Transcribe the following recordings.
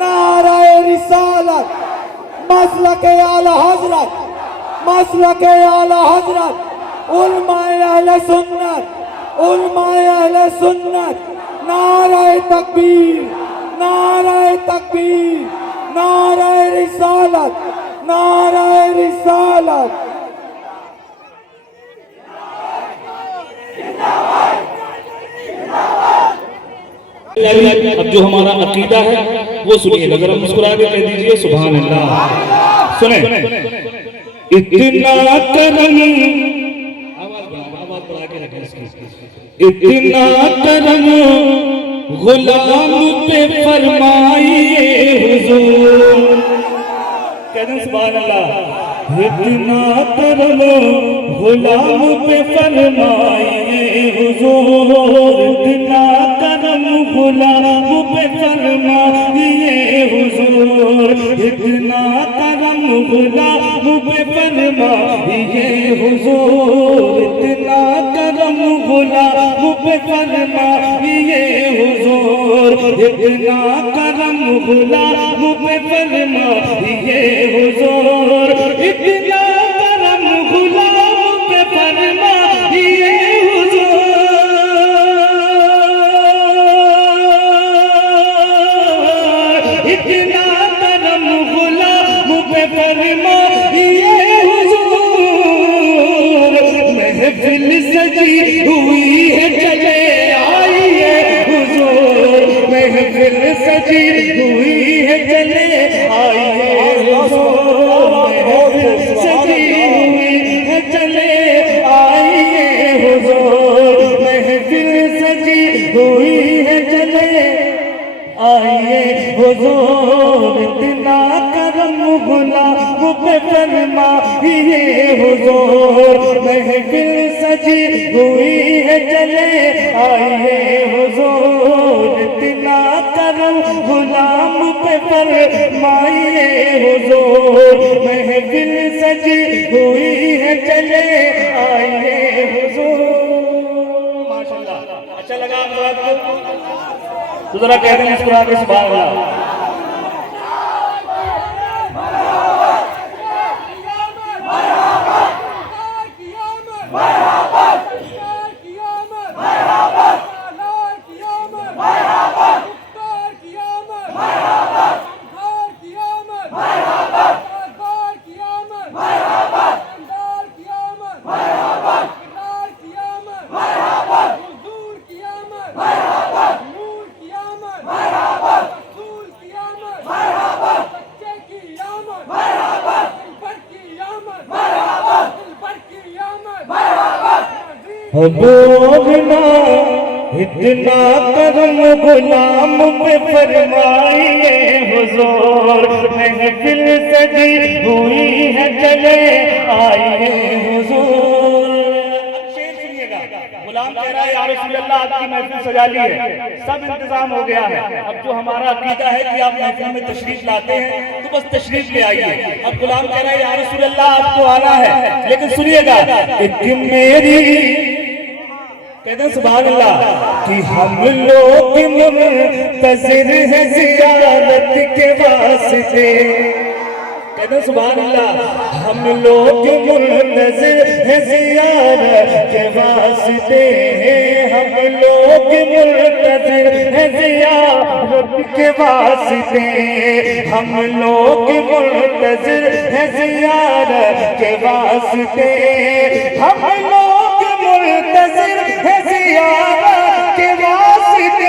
नाराए रिसालत, मसलके आला हजरत, मसलके आला हजरत, उलमाए अहले सुन्नत, उलमाए अहले सुन्नत। नाराए तकबीर, नाराए तकबीर, नाराए रिसालत, नाराए रिसालत। अब जो हमारा अकीदा है वो सुनिए, अगर हम मुस्कुरा के कह दीजिए सुभान अल्लाह। सुने, इतना करम, आवाज बढ़ा के रखें इसकी, इतना करम गुलाम पे फरमाइए हुजूर, कहते सुभान अल्लाह। इतना करम गुलाम पे फरमाइए हुजूर, इतना करम गुलाम पे फरमाइए हुजूर, इतना करम गुलाम पे फरमाइए हुजूर, इतना करम गुलाम पे फरमाइए हुजूर, इतना करम गुलाम पे फरमाइए हुजूर, इतना करम गुलाम पे फरमाइए हुजूर, इतना करम गुलाम पे फरमाइए हुजूर। महफिल सजी हुई है चले आइए हुजूर, महफिल सजी हुई है चले आइए हुजूर, महफिल सजी हुई है चले आइए हुजूर, महफिल सजी हुई है चले आइए हुजूर, इतना करम गुलाम पे फरमाइए हुजूर, महफिल सजी हुई है चले आइए हुजूर, इतना करम गुलाम पे फरमाइए हुजूर, महफिल सजी हुई है चले आइए हुजूर। माशाअल्लाह, अच्छा लगा आपको? तो जरा कहते हैं मुस्कुरा के सुभान अल्लाह। बोलना इतना करम गुलाम पे फरमाइए हुजूर, महफिल सजी हुई है चले आइए हुजूर। शेर सुनिएगा, गुलाम कह रहा है या रसूल अल्लाह आपकी महफिल सजा ली है, सब इंतजाम हो गया है, अब जो हमारा अकीदा है कि आप महफिल में तशरीफ लाते हैं तो बस तशरीफ ले आइए। अब गुलाम कह रहा है या रसूल अल्लाह आपको आना है, लेकिन सुनिएगा, एक मेरी कहते हैं सुभान अल्लाह कि हम लोग मुंतज़िर है ज़ियारत के वास्ते, कहते हैं सुभान अल्लाह, हम लोग मुंतज़िर है ज़ियारत के वास्ते, हम लोग मुंतज़िर है ज़ियारत के वास्ते, हम लोग मुंतज़िर है ज़ियारत के वास्ते, हम लोग मुंतज़िर है ज़ियारत के वास्ते,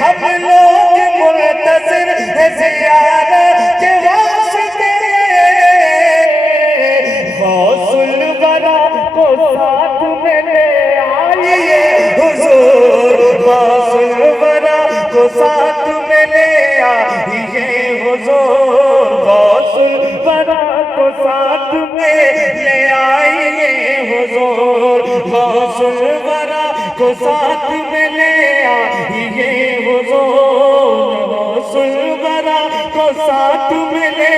हम लोग मुंतज़िर है ज़ियारत के वास्ते। गौसुल वरा को साथ में ले आइए हुजूर, गौसुल वरा को साथ में ले आइए हुजूर, गौसुल वरा को साथ में ले आइए हुजूर, गौसुल वरा को साथ में ले आइए हुजूर, गौसुल वरा को साथ में ले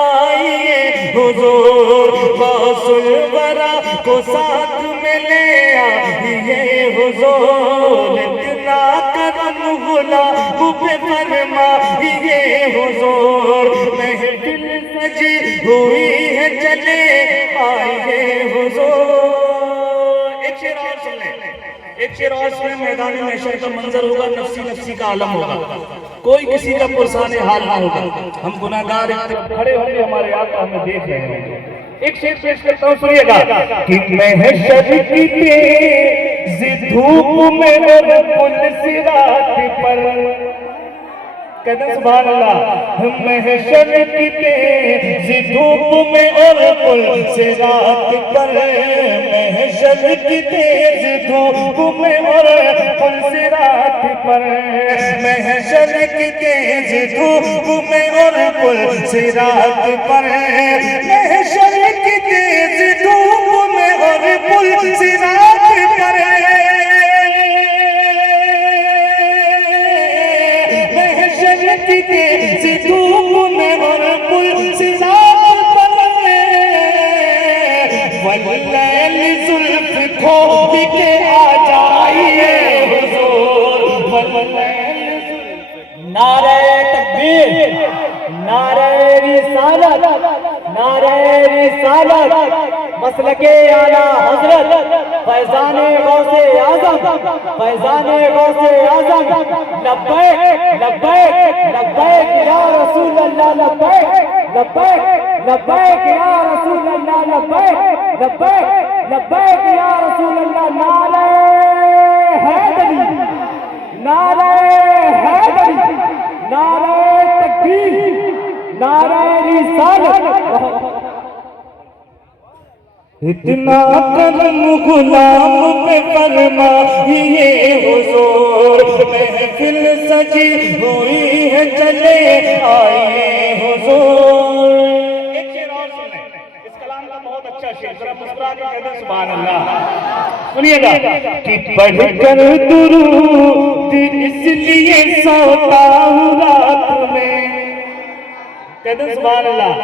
आइए हुजूर, गौसुल वरा को साथ में ले आइए ये हुजूर, इतना करम गुलाम पे फरमा ये हुजूर, महफिल सजी हुई है चले आए हुजूर। एक शेर और सुन ले, एक शेर और सुने। मैदान महशर का मंजर होगा, नफसी नफसी का आलम होगा, कोई किसी का पुरसाने हाल ना होगा। हम गुनाहगार खड़े होंगे, हमारे आका हमें देख रहे होंगे। एक शेर पेश करता हूँ, सुनिएगा कि महशर की तेज धूप में और पुल सिरात पर, कहते सुभान अल्लाह, महशर की तेज धूप में और पुल सिरात पर, महशर की तेज धूप में और पुल सिरात पर, महशर की तेज धूप में और पुल सिरात पर, महशर की तेज धूप में और पुल सिरात पर, महशर की तेज धूप में और पुल सिरात पर, वल्लैल जुल्फ खोल के आ जाइए हुजूर, वल्लैल नारे तकबीर, नारे रिसालत, नारे रिसालत, मसलके आला हजरत, फैजाने गौसे आजम, फैजाने गौसे आजम, लब्बैक लब्बैक लब्बैक या रसूल अल्लाह, लब्बैक लब्बैक लब्बैक या रसूल अल्लाह, लब्बैक लब्बैक लब्बैक या रसूल अल्लाह। नारे हैदरी, नारे हैदरी, नारे तकबीर, नारे रिसालत। इतना करम गुलाम पे फरमा ये हुजूर, महफिल सजी हुई है चले आए हुजूर। एक शेर और सुन ले, इस कलाम का बहुत अच्छा शेर, जरा मुस्कुरा के कह दे सुभान अल्लाह। सुनिएगा कि पढ़कर दुरूद इसलिए सोता हूँ रात में, कहते सुभान अल्लाह,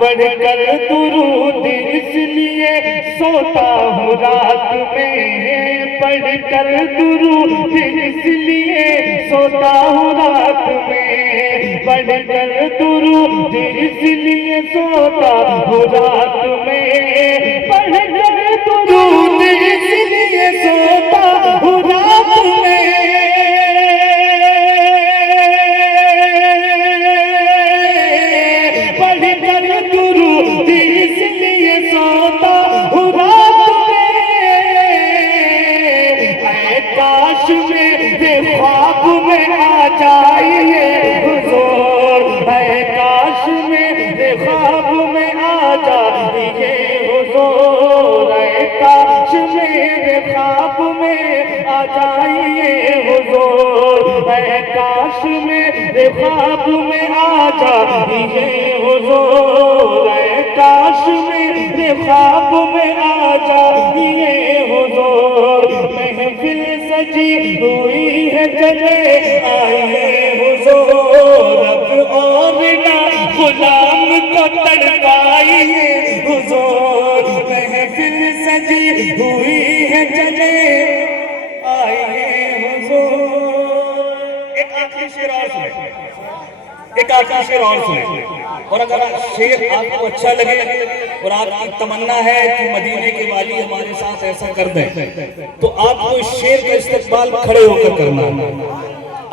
पढ़कर दुरूद इसलिए सोता हूँ रात में, पढ़कर दुरूद इसलिए सोता हूँ रात में, पढ़कर दुरूद इसलिए सोता हूँ रात में, पढ़कर दुरूद इसलिए सोता हूँ रात में, काश मेरे ख्वाब में आ जाइए हुजूर, है काश मेरे ख्वाब में आ जाइए हुजूर, है काश मेरे ख्वाब में आ जाइए हुजूर, है काश मेरे ख्वाब में आ जाइए हुजूर, है काश मेरे ख्वाब में आ जाइए हुजूर, महफिल सजी हुई है चले आए हुजूर, अब और ना गुलाम को तड़पाइए हुजूर, महफिल सजी हुई है चले आए हुजूर। एक आखिरी शेर और सुने, एक आखिरी शेर और सुने, और अगर शेर आपको अच्छा लगे और आपकी तमन्ना है कि मदीने के वाली हमारे साथ ऐसा कर दें, तो आपको इस शेर का इस्तेमाल खड़े होकर करना है।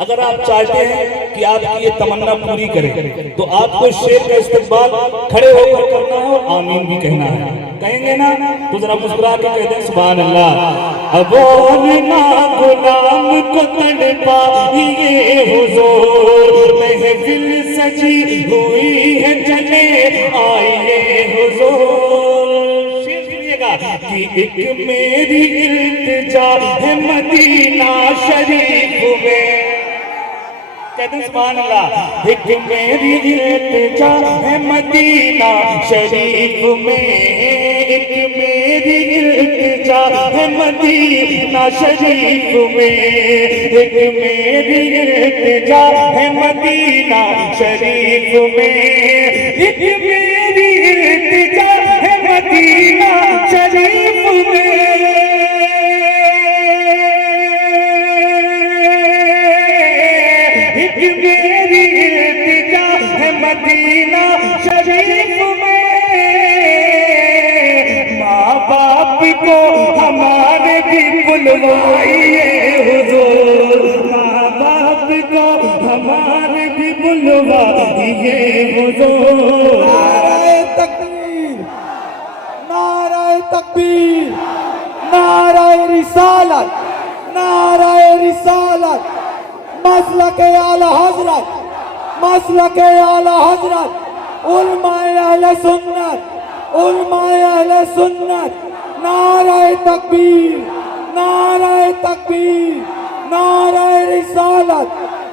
अगर आप चाहते हैं कि आपकी ये तमन्ना पूरी करें, तो आपको इस शेर का इस्तेमाल खड़े होकर करना है और आमीन भी कहना है। कहेंगे ना? तो जरा मुस्कुरा के कहते हैं सुभान अल्लाह। अब और ना गुलाम को तड़पाइए हुजूर, महफिल सजी हुई है चले आइए हुजूर। शेर सुनिएगा कि एक मेरी इल्तिजा है मदीना शरीफ में, कहते सुभान अल्लाह, एक मेरी इल्तिजा है मदीना शरीफ में, एक मेरी इल्तिजा है मदीना शरीफ में, एक मेरी इल्तिजा है मदीना शरीफ में, एक मेरी इल्तिजा है मदीना शरीफ में, बुलवाइए हुजूर, माँ बाप को हमारे भी बुलवाइए हुजूर। नारे तकबीर, नारे तकबीर, नारे रिसालत, नारे रिसालत, मसलके आला हजरत, मसलके आला हजरत, उलमाए अहले सुन्नत, उलमाए अहले सुन्नत। नारे तकबीर, नारे तकबीर, नारे रिसालत,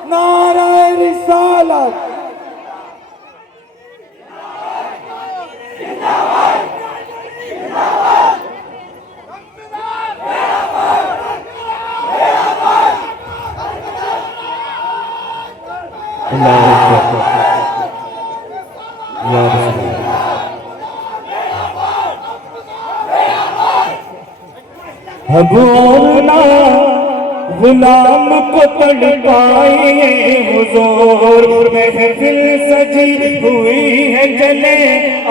नारे रिसालत। अब और ना गुलाम को तड़पाइए हुजूर, महफिल सजी हुई है जले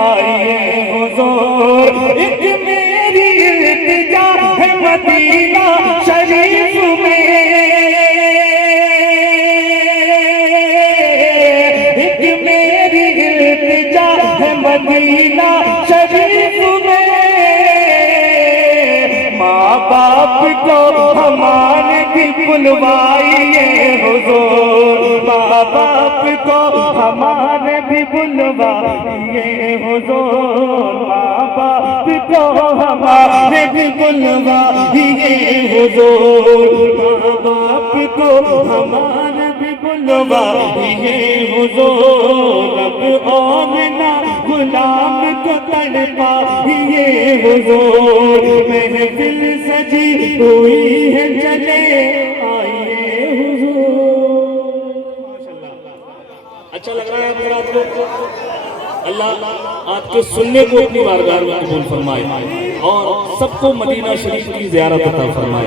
आइए हुजूर। एक मेरी इल्तिजा है मदीना शरीफ में, एक मेरी इल्तिजा है मदीना शरीफ में। माँ बाप को हमारे भी बुलवाइए हुजूर, माँ बाप को हमारे भी बुलवाइए हुजूर, माँ बाप को हमारे भी बुलवाइए हुजूर, माँ बाप को हमारे भी बुलवाइए हुजूर। अब और ना गुलाम को तड़पाइए हुजूर, महफिल सजी हुई है चले आइए हुजूर। अच्छा लग रहा है आपको रात को? अल्लाह आपके सुनने को अपनी बारगाह में कबूल फरमाए और सबको मदीना शरीफ की ज़ियारत अता फरमाए।